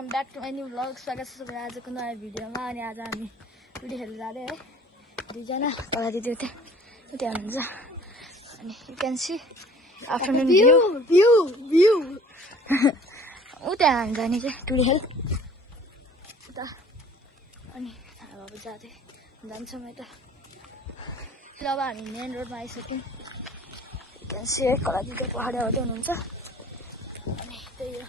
Welcome back to my new vlog. स्वागत छ सबैलाई आजको नयाँ भिडियोमा। अनि आज हामी टुडी खेल्न जाँदै है, दुईजना तल दिदी उता हुनुहुन्छ। अनि you can see afternoon view उता हामी जाने चाहिँ टुडी खेल उता। अनि अब जान्छौँ यता। अब हामी मेन रोडमा आइसक्यौँ। यु क्यान सी है, कला दिदी पहाड आउँदै हुनुहुन्छ। अनि त्यही हो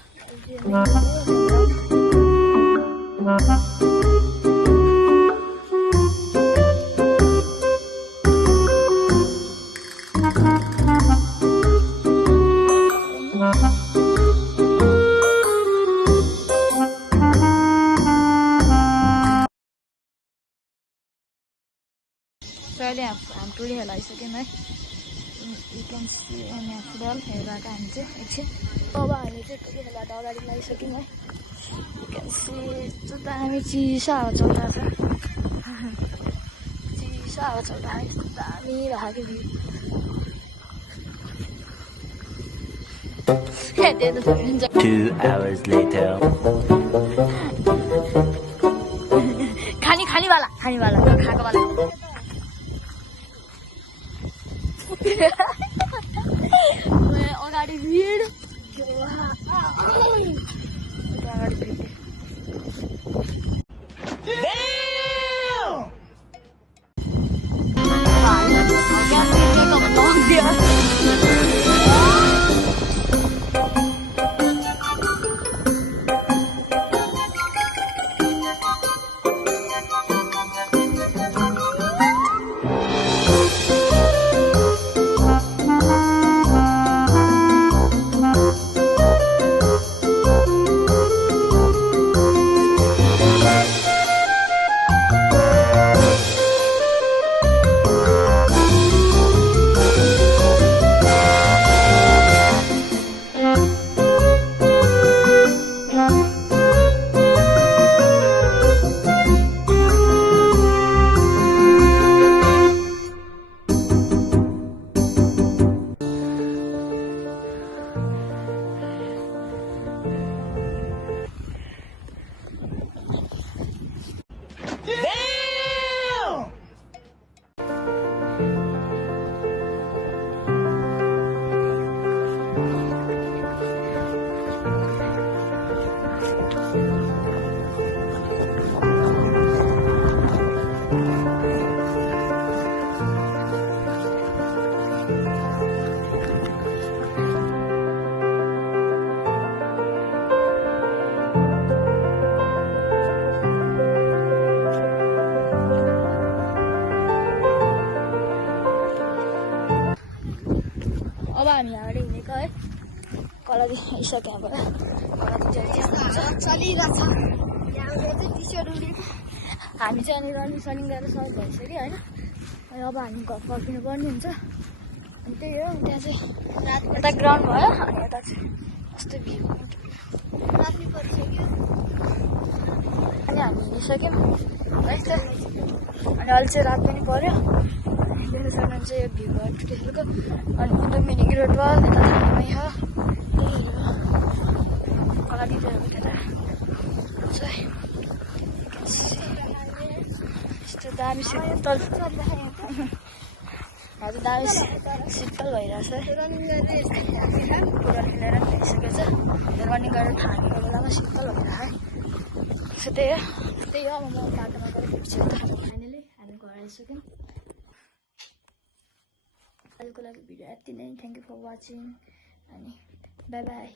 अहिले हामी टुडी खेल आइसक्यौँ है। यु क्यान सी यहाँ फुटबल हेरेर हामी चाहिँ एकछिन अब हामी चाहिँ टुडी खेलबाट अगाडि लगाइसक्यौँ है। यु क्यान सी यस्तो दामी चिसो हावा चलिरहेको छ। चिसो हावा चलिरहेको दामी भएको भ्यू। Two hours later. खानेवाला खाएकोवाला अगाडि भिड अगाडि भिड अब हामी अगाडि हिँडेको है। कलादी आइसक्यो यहाँबाट। चलिरहेछ हामी चाहिँ अनि रनिङ गरेर सर्ट भइसक्यो होइन। अनि अब हामी घर फर्किनु पर्ने हुन्छ। अनि त्यही हो, त्यहाँ चाहिँ यता ग्राउन्ड भयो। अनि यता चाहिँ यस्तो भ्यू रात्रि परिसक्यो। अनि हामी हिँडिसक्यौँ है त। अनि अहिले चाहिँ रात पनि पऱ्यो। हेर्नु सक्नुहुन्छ यो भ्यू भयो टुडी खेलको। अनि उता मिनी ग्रोटवाल यता थामै हो। कला दिदीहरू त्यता छ है। यस्तो दामी शीतल हजुर दामी शीतल भइरहेछ है। रनिङ खेलेर पनि भइसकेको छ। रनिङ गरेर थाकेको बेलामा शीतल भइरहेको है। सो त्यही हो अब म बाटोमा गएर पुग्छु। फाइनली हामी घर आइसक्यौँ। आजको लागि भिडियो यति नै। थ्याङ्क यू फर वाचिङ अनि बाई बाई।